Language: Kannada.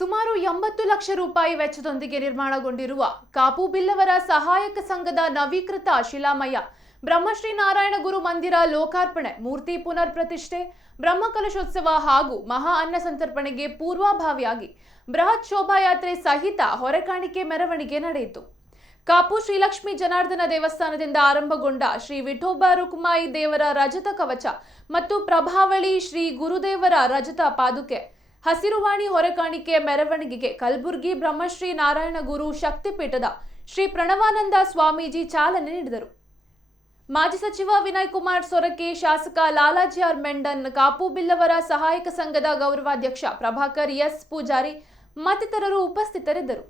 ಸುಮಾರು 80 ಲಕ್ಷ ರೂಪಾಯಿ ವೆಚ್ಚದೊಂದಿಗೆ ನಿರ್ಮಾಣಗೊಂಡಿರುವ ಕಾಪು ಬಿಲ್ಲವರ ಸಹಾಯಕ ಸಂಘದ ನವೀಕೃತ ಶಿಲಾಮಯ ಬ್ರಹ್ಮಶ್ರೀ ನಾರಾಯಣ ಗುರು ಮಂದಿರ ಲೋಕಾರ್ಪಣೆ, ಮೂರ್ತಿ ಪುನರ್ ಪ್ರತಿಷ್ಠೆ, ಬ್ರಹ್ಮಕಲಶೋತ್ಸವ ಹಾಗೂ ಮಹಾ ಅನ್ನ ಸಂತರ್ಪಣೆಗೆ ಪೂರ್ವಭಾವಿಯಾಗಿ ಬೃಹತ್ ಶೋಭಾಯಾತ್ರೆ ಸಹಿತ ಹೊರೆಕಾಣಿಕೆ ಮೆರವಣಿಗೆ ನಡೆಯಿತು. ಕಾಪು ಶ್ರೀಲಕ್ಷ್ಮೀ ಜನಾರ್ದನ ದೇವಸ್ಥಾನದಿಂದ ಆರಂಭಗೊಂಡ ಶ್ರೀ ವಿಠೋಬ ರುಕ್ಮಾಯಿ ದೇವರ ರಜತ ಕವಚ ಮತ್ತು ಪ್ರಭಾವಳಿ ಶ್ರೀ ಗುರುದೇವರ ರಜತ ಪಾದುಕೆ ಹಸಿರುವಾಣಿ ಹೊರೆಕಾಣಿಕೆ ಮೆರವಣಿಗೆಗೆ ಕಲಬುರಗಿ ಬ್ರಹ್ಮಶ್ರೀ ನಾರಾಯಣ ಗುರು ಶಕ್ತಿಪೀಠದ ಶ್ರೀ ಪ್ರಣವಾನಂದ ಸ್ವಾಮೀಜಿ ಚಾಲನೆ ನೀಡಿದರು. ಮಾಜಿ ಸಚಿವ ವಿನಯ್ ಕುಮಾರ್ ಸೊರಕೆ, ಶಾಸಕ ಲಾಲಾಜಿ ಆರ್ ಮೆಂಡನ್, ಕಾಪು ಬಿಲ್ಲವರ ಸಹಾಯಕ ಸಂಘದ ಗೌರವಾಧ್ಯಕ್ಷ ಪ್ರಭಾಕರ್ ಎಸ್ ಪೂಜಾರಿ ಮತ್ತಿತರರು ಉಪಸ್ಥಿತರಿದ್ದರು.